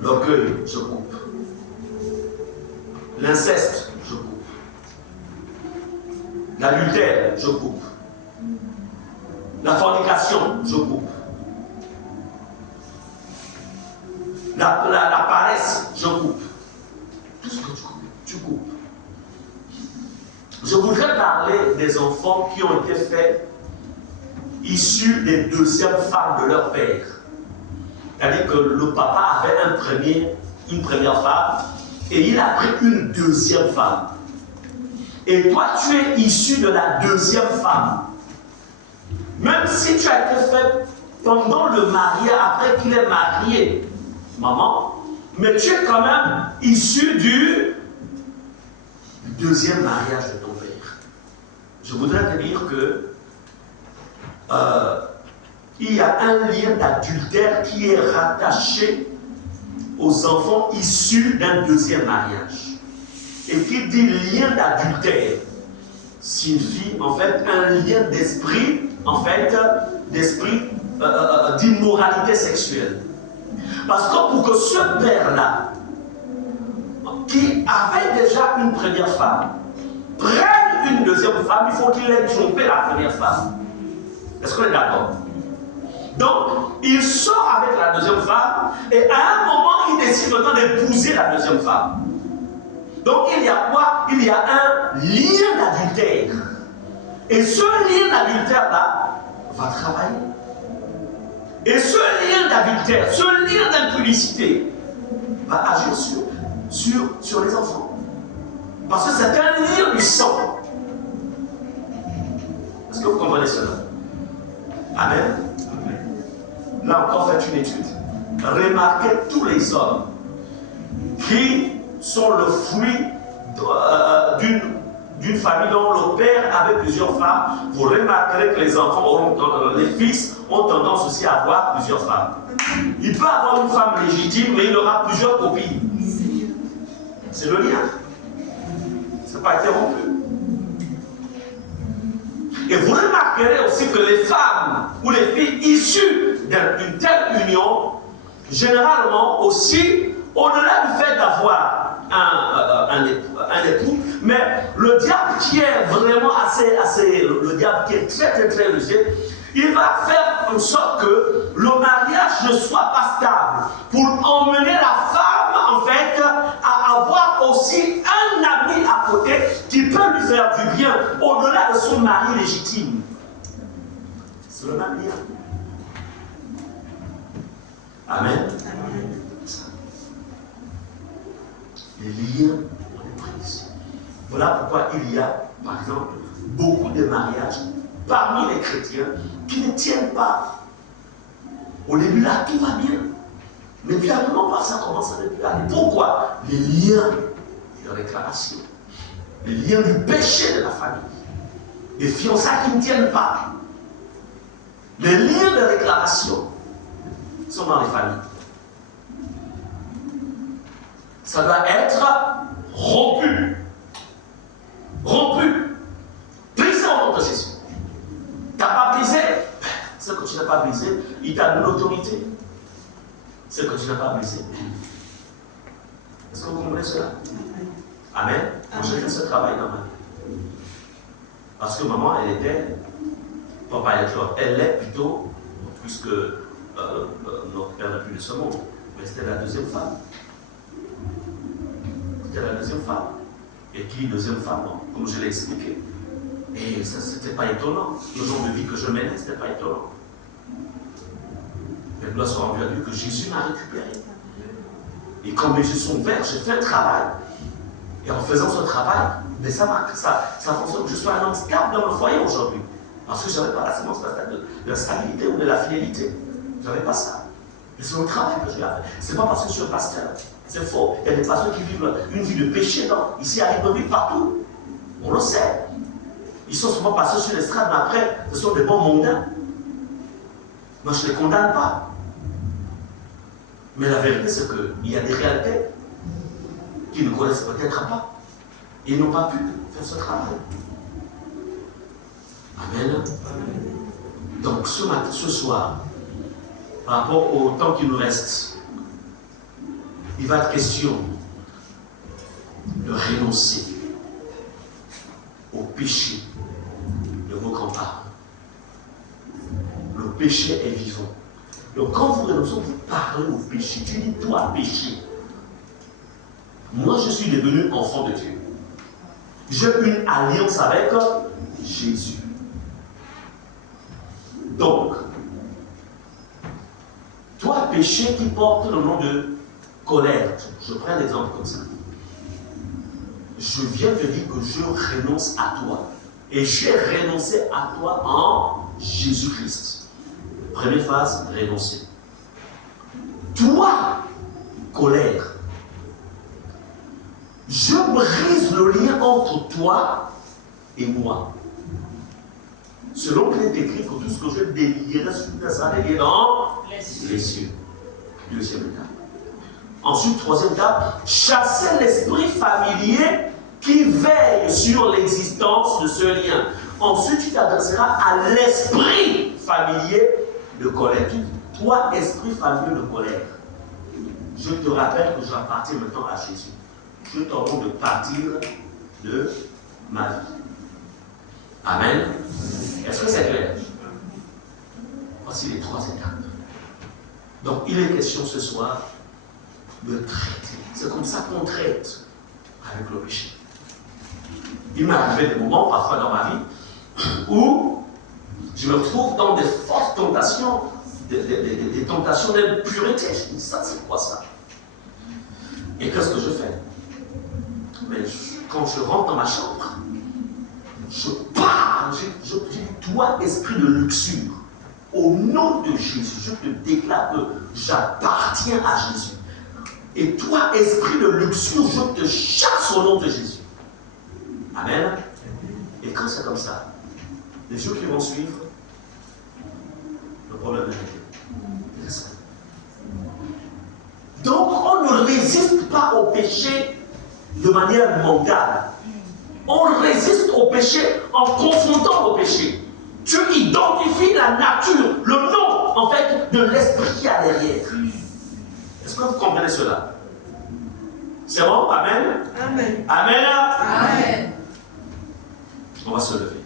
L'orgueil, je coupe. L'inceste, je coupe. L'adultère, je coupe. La fornication, je coupe. La paresse, je coupe. Tout ce que tu coupes. Je voudrais parler des enfants qui ont été faits issus des deuxièmes femmes de leur père. C'est-à-dire que le papa avait une première femme et il a pris une deuxième femme. Et toi, tu es issu de la deuxième femme. Même si tu as été fait pendant le mariage, après qu'il est marié, maman, mais tu es quand même issu du deuxième mariage de ton père. Je voudrais te dire que il y a un lien d'adultère qui est rattaché aux enfants issus d'un deuxième mariage. Et qui dit lien d'adultère signifie en fait un lien d'esprit, en fait, d'esprit d'immoralité sexuelle. Parce que pour que ce père-là, qui avait déjà une première femme, prenne une deuxième femme, il faut qu'il ait trompé la première femme. Est-ce qu'on est d'accord? Donc, il sort avec la deuxième femme et à un moment, il décide maintenant d'épouser la deuxième femme. Donc, il y a quoi? Il y a un lien d'adultère. Et ce lien d'adultère-là va travailler. Et ce lien d'adultère, ce lien d'impudicité va agir sur les enfants. Parce que c'est un lien du sang. Est-ce que vous comprenez cela? Amen. Là encore, faites une étude. Remarquez tous les hommes qui sont le fruit d'une famille dont le père avait plusieurs femmes. Vous remarquerez que les enfants, les fils, ont tendance aussi à avoir plusieurs femmes. Il peut avoir une femme légitime, mais il aura plusieurs copines. C'est le lien. Ça n'a pas été rompu. Et vous remarquerez aussi que les femmes ou les filles issues d'une telle union, généralement aussi, au-delà du fait d'avoir un époux, mais le diable qui est vraiment le diable qui est très très léger, il va faire en sorte que le mariage ne soit pas stable, pour emmener la femme en fait à avoir aussi un ami à côté qui peut lui faire du bien au-delà de son mari légitime. C'est le même lien. Amen. Amen. Les liens ont des prises. Voilà pourquoi il y a, par exemple, beaucoup de mariages parmi les chrétiens qui ne tiennent pas. Au début là, tout va bien. Mais puis à un moment, ça commence à ne plus aller. Pourquoi? Les liens de réclamation. Les liens du péché de la famille. Les fiançailles qui ne tiennent pas. Les liens de réclamation sont dans les familles. Ça doit être rompu. Rompu. Brisé au nom de Jésus. Tu n'as pas brisé. Ce que tu n'as pas brisé, il t'a donné l'autorité. Ce que tu n'as pas brisé. Est-ce que vous comprenez cela? Amen. Moi, j'ai fait ce travail dans ma vie. Parce que maman, elle était, papa, elle est plutôt, puisque notre père n'a plus de ce monde, mais c'était la deuxième femme. C'était la deuxième femme. Et qui deuxième femme, comme je l'ai expliqué. Et ça, c'était pas étonnant. Le genre de vie que je menais, c'était pas étonnant. Mais gloire soit rendue à Dieu que Jésus m'a récupéré. Et quand mes yeux sont ouverts, j'ai fait un travail. Et en faisant ce travail, mais ça fonctionne. Je suis un homme stable dans le foyer aujourd'hui. Parce que je n'avais pas la semence de la stabilité ou de la fidélité. Je n'avais pas ça. Mais c'est le travail que j'ai fait. Ce n'est pas parce que je suis un pasteur. C'est faux. Il y a des pasteurs qui vivent une vie de péché. Non. Ici, à Ribeauville, partout. On le sait. Ils sont souvent passés sur l'estrade, mais après, ce sont des bons mondains. Moi, je ne les condamne pas. Mais la vérité, c'est qu'il y a des réalités qu'ils ne connaissent peut-être pas. Ils n'ont pas pu faire ce travail. Amen. Donc, ce soir, par rapport au temps qui nous reste, il va être question de renoncer au péché de vos grands-parents. Le péché est vivant. Donc quand vous renoncez, vous parlez au péché. Tu dis, toi, péché. Moi, je suis devenu enfant de Dieu. J'ai une alliance avec Jésus. Donc, toi, péché qui porte le nom de colère, je prends un exemple comme ça. Je viens de dire que je renonce à toi. Et j'ai renoncé à toi en Jésus-Christ. Première phase, renoncer. Toi, colère. Je brise le lien entre toi et moi. Selon qu'il est écrit que tout ce que je délierai sur terre sera délié dans les cieux. Deuxième étape. Ensuite, troisième étape, chasser l'esprit familier qui veille sur l'existence de ce lien. Ensuite, tu t'adresseras à l'esprit familier de colère. Toi, esprit familier de colère, je te rappelle que j'appartiens maintenant à Jésus. Je t'ordonne de partir de ma vie. Amen. Est-ce que c'est clair? Voici les trois étapes. Donc, il est question ce soir de traiter. C'est comme ça qu'on traite avec le péché. Il m'est arrivé des moments, parfois dans ma vie, où je me trouve dans des fortes tentations, des tentations d'impureté. Je dis, ça, c'est quoi ça? Et qu'est-ce que je fais? Mais quand je rentre dans ma chambre, je parle, je dis, toi, esprit de luxure, au nom de Jésus, je te déclare que j'appartiens à Jésus. Et toi, esprit de luxure, je te chasse au nom de Jésus. Amen. Et quand c'est comme ça, les jours qui vont suivre, le problème est réglé. Donc, on ne résiste pas au péché de manière mentale. On résiste au péché en confrontant au péché. Tu identifies la nature, le nom, en fait, de l'esprit qui a derrière. Est-ce que vous comprenez cela? C'est bon? Amen? Amen. Amen? Amen. On va se lever.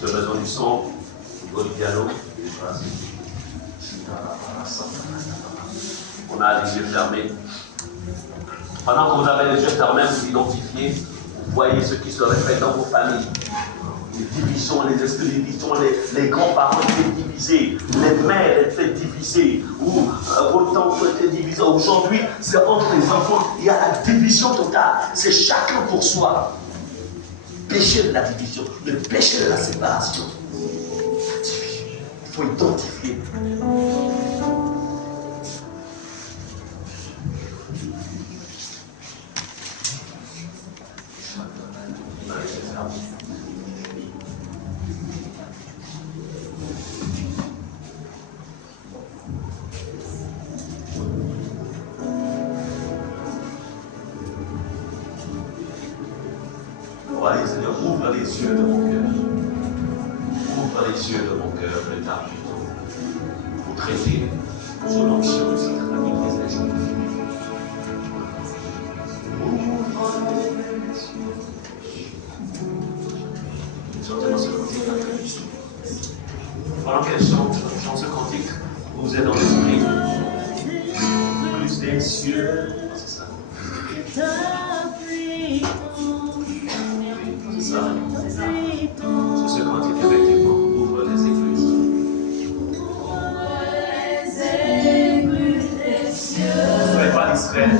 J'ai besoin du son, du piano. On a les yeux fermés. Pendant que vous avez les yeux fermés, vous identifiez, vous voyez ce qui se répète dans vos familles. Les divisions, les esprits de division, les grands-parents étaient divisés, les mères étaient divisées, ou vos tantes étaient divisées. Aujourd'hui, c'est entre les enfants, il y a la division totale. C'est chacun pour soi. Péché de la division, le péché de la séparation. La division. Il faut identifier. Allez, Seigneur, ouvre les yeux de mon cœur. Ouvre les yeux de mon cœur, le temps pour traiter son onction aussi avec les esprits. Ouvre les yeux. Chantez-moi ce cantique avec Christ. Pendant qu'elle chante ce cantique, vous êtes dans l'esprit. Plus des cieux. C'est ça. C'est ça. C'est ce cantique effectivement. Ouvre les églises. Ne soyez pas distrait.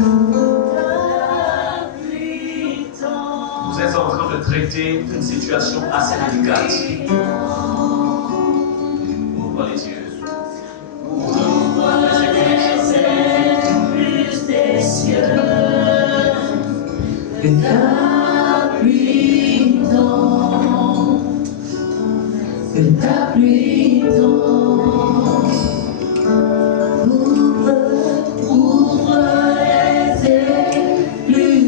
Vous êtes en train de traiter une situation assez délicate. Ouvre les yeux. Ouvre les églises. Des cieux. Que ta pluie tombe, ouvre les écluses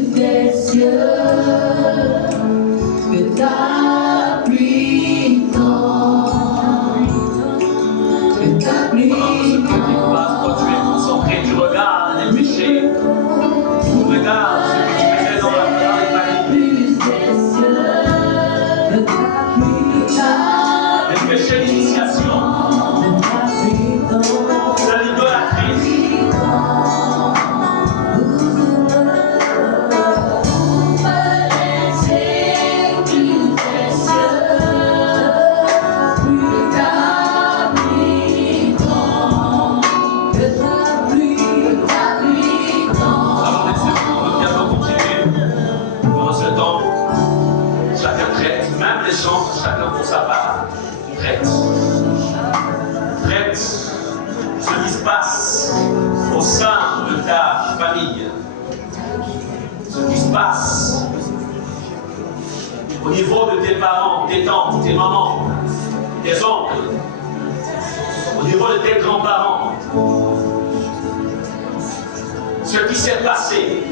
ce qui se passe au niveau de tes parents, tes tantes, tes mamans, tes oncles, au niveau de tes grands-parents, ce qui s'est passé.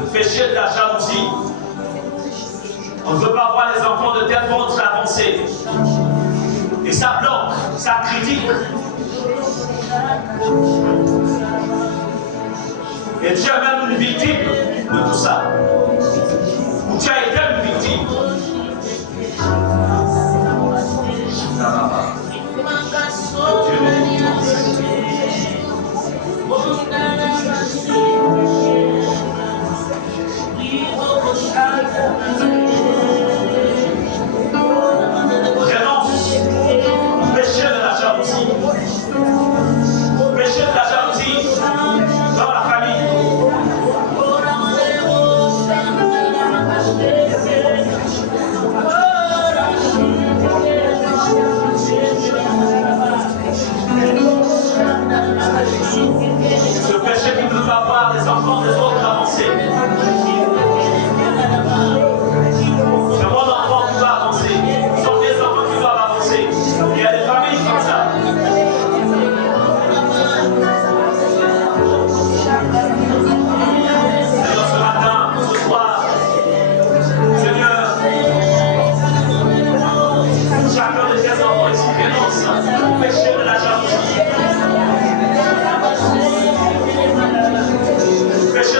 Le péché de la jalousie. On ne veut pas voir les enfants de tel monde avancer. Et ça bloque, ça critique. Et tu es même une victime de tout ça. Ou tu as été une victime. Dieu renonce au péché de la jalousie. Au péché de la jalousie dans la famille. Ce péché qui ne veut pas voir les enfants des autres avancer. C'est mon enfant qui va avancer. Ce sont des enfants qui doivent avancer. Il y a des familles comme ça. Seigneur, ce matin, ce soir, Seigneur, chacun de tes enfants ici renonce au péché de la jalousie. Le péché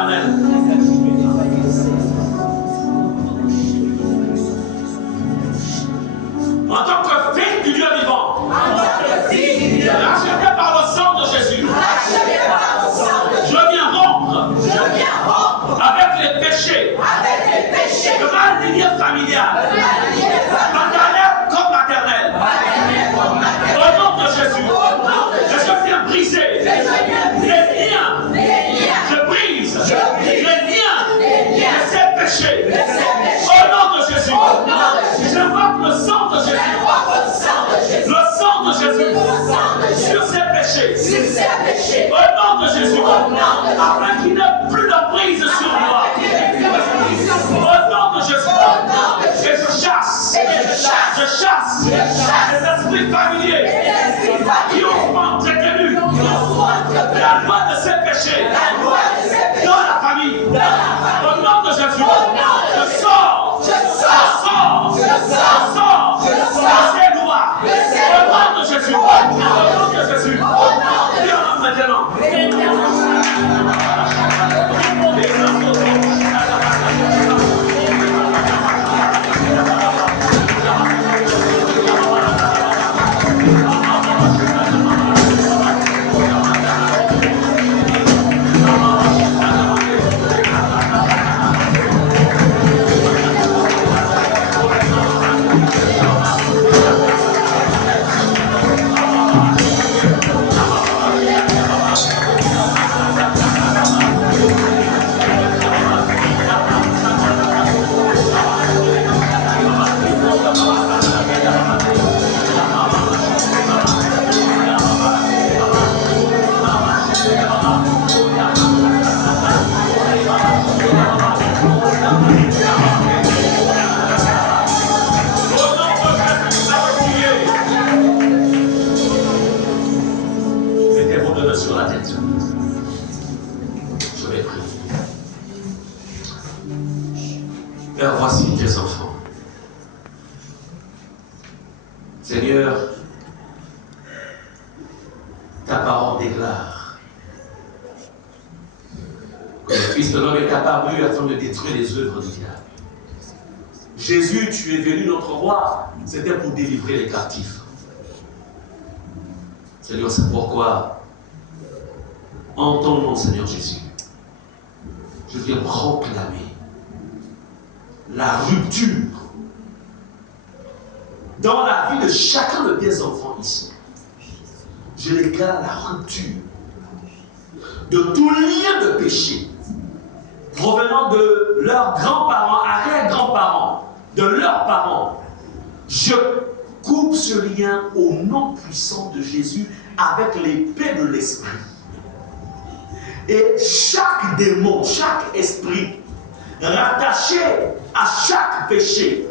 Amen. Seigneur, ta parole déclare que le Fils de l'homme est apparu afin de détruire les œuvres du diable. Jésus, tu es venu, notre roi, c'était pour délivrer les captifs. Seigneur, c'est pourquoi, en ton nom, Seigneur Jésus, je viens proclamer la rupture dans la vie de chacun de tes enfants ici. Je déclare la rupture de tout lien de péché provenant de leurs grands-parents, arrière-grands-parents, de leurs parents. Je coupe ce lien au nom puissant de Jésus avec l'épée de l'esprit. Et chaque démon, chaque esprit rattaché à chaque péché,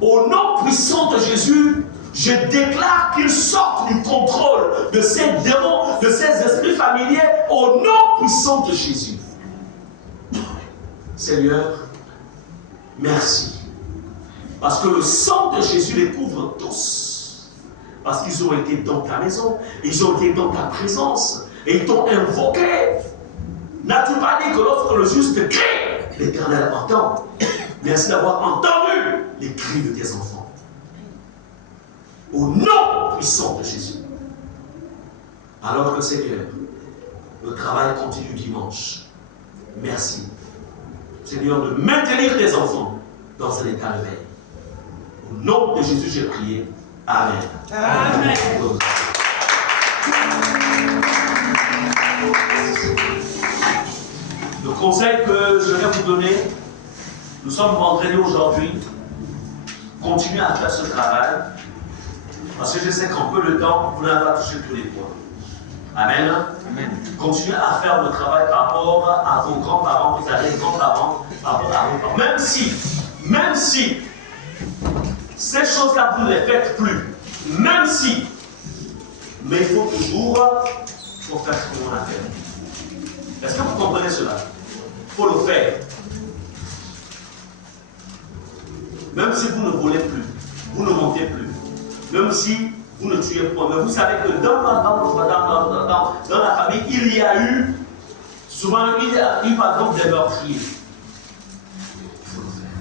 au nom puissant de Jésus, je déclare qu'ils sortent du contrôle de ces démons, de ces esprits familiers, au nom puissant de Jésus. Seigneur, merci. Parce que le sang de Jésus les couvre tous. Parce qu'ils ont été dans ta maison, ils ont été dans ta présence, et ils t'ont invoqué. N'as-tu pas dit que lorsque le juste crie, l'Éternel entend? Merci d'avoir entendu les cris de tes enfants. Au nom puissant de Jésus. Alors que Seigneur, le travail continue dimanche. Merci. Seigneur, de maintenir tes enfants dans un état de veille. Au nom de Jésus, j'ai prié. Amen. Amen. Le conseil que je vais vous donner, nous sommes vendredi aujourd'hui. Continuez à faire ce travail. Parce que je sais qu'en peu de temps, vous n'avez pas touché tous les points. Amen. Amen. Continuez à faire le travail par rapport à vos grands-parents, vous avez grands-parents, par rapport à vos parents. Même si ces choses-là, vous ne les faites plus. Même si. Mais il faut toujours faire ce qu'on a fait. Est-ce que vous comprenez cela? Il faut le faire. Même si vous ne volez plus, vous ne mentez plus, même si vous ne tuez point, mais vous savez que dans la famille, il y a eu, souvent, il y a eu par exemple des meurtriers. Il faut le faire.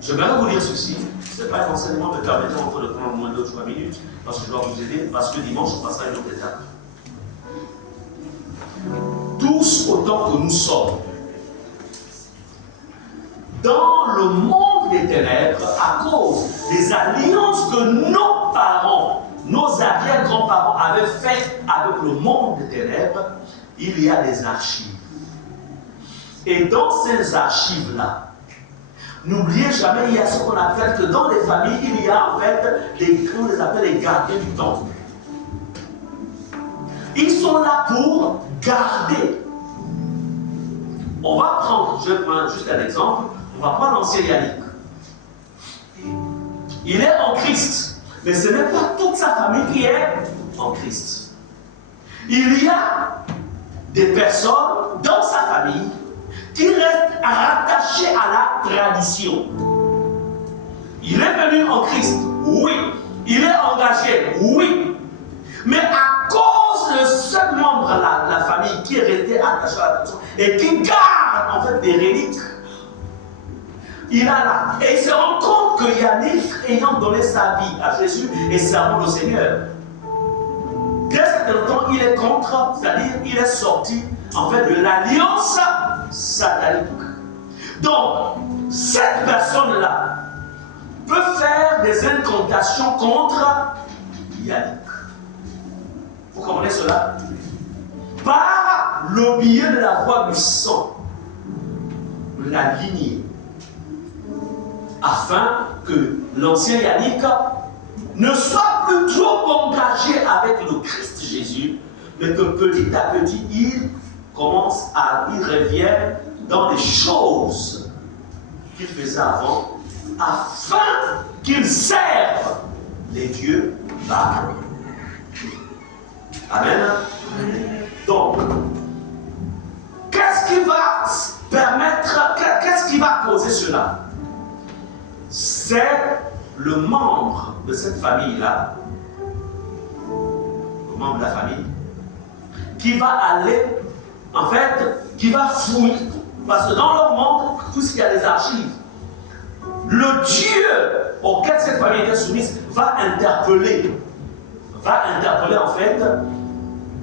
J'aimerais vous dire ceci, ce n'est pas un enseignement, mais permettez-moi encore de prendre moins de 3 minutes, parce que je dois vous aider, parce que dimanche, on passera à une autre étape. Tous autant que nous sommes, dans le monde des ténèbres, à cause des alliances que nos parents, nos arrière-grands-parents avaient faites avec le monde des ténèbres, il y a des archives. Et dans ces archives-là, n'oubliez jamais, il y a ce qu'on appelle que dans les familles, il y a en fait on les appelle les gardiens du temple. Ils sont là pour garder. On va prendre, je vais prendre juste un exemple, on va prendre l'ancien Yannick. Il est en Christ, mais ce n'est pas toute sa famille qui est en Christ. Il y a des personnes dans sa famille qui restent rattachées à la tradition. Il est venu en Christ, oui. Il est engagé, oui. Mais à cause de ce membre-là de la famille qui est resté attaché à la tradition et qui garde en fait des reliques, il a là. Et il se rend compte que Yannick, ayant donné sa vie à Jésus et servant le Seigneur, dès certain temps, il est contre, c'est-à-dire il est sorti en fait de l'alliance satanique. Donc, cette personne-là peut faire des incantations contre Yannick. Vous comprenez cela? Par le biais de la voie du sang, de la lignée, afin que l'ancien Yannick ne soit plus trop engagé avec le Christ Jésus, mais que petit à petit, il revient dans les choses qu'il faisait avant, afin qu'il serve les dieux Baal. Amen. Donc, qu'est-ce qui va permettre, qu'est-ce qui va causer cela? c'est le membre de cette famille-là, le membre de la famille, qui va aller, en fait, qui va fouiller, parce que dans leur monde, tout ce qu'il y a des archives, le Dieu auquel cette famille était soumise va interpeller en fait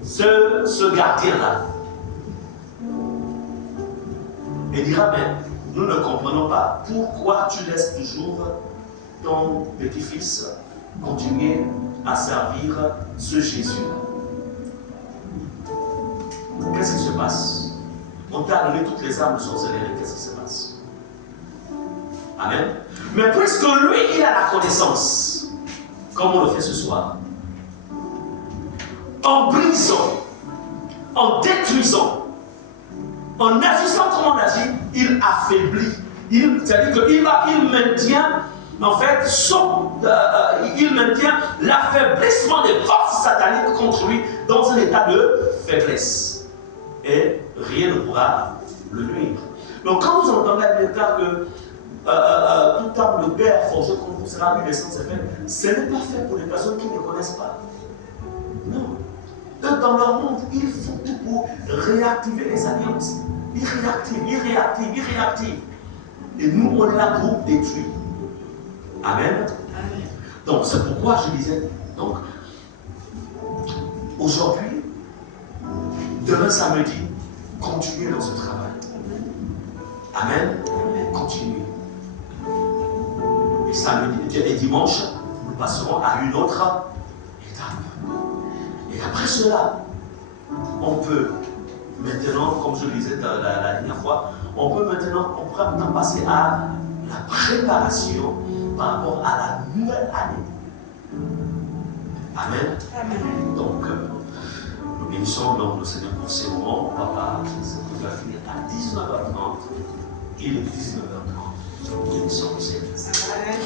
ce gardien-là. Et dira, mais nous ne comprenons pas pourquoi tu laisses toujours ton petit-fils continuer à servir ce Jésus-là. Qu'est-ce qui se passe? On t'a donné toutes les armes de sorcellerie, qu'est-ce qui se passe? Amen. Mais puisque lui, il a la connaissance, comme on le fait ce soir, en brisant, en détruisant, en agissant comme on agit, il affaiblit. C'est-à-dire qu'il maintient, en fait, il maintient l'affaiblissement des forces sataniques contre lui dans un état de faiblesse. Et rien ne pourra le nuire. Donc quand vous entendez à l'état que toute arme de guerre forgée contre vous sera nue et sans effet, ce n'est pas fait pour les personnes qui ne connaissent pas. Non. Eux, dans leur monde, ils font tout pour réactiver les alliances. Ils réactivent. Et nous, on est là pour détruire. Amen. Amen. Donc, c'est pourquoi je disais, donc, aujourd'hui, demain samedi, continuez dans ce travail. Amen. Continuez. Et samedi et dimanche, nous passerons à une autre étape. Et après cela, on peut maintenant, comme je le disais la dernière fois, on peut maintenant passer à la préparation par rapport à la nouvelle année. Amen. Amen. Donc, nous bénissons donc le Seigneur pour ces moments. On va finir à 19h30. Il est 19h30. Nous bénissons le Seigneur. Amen.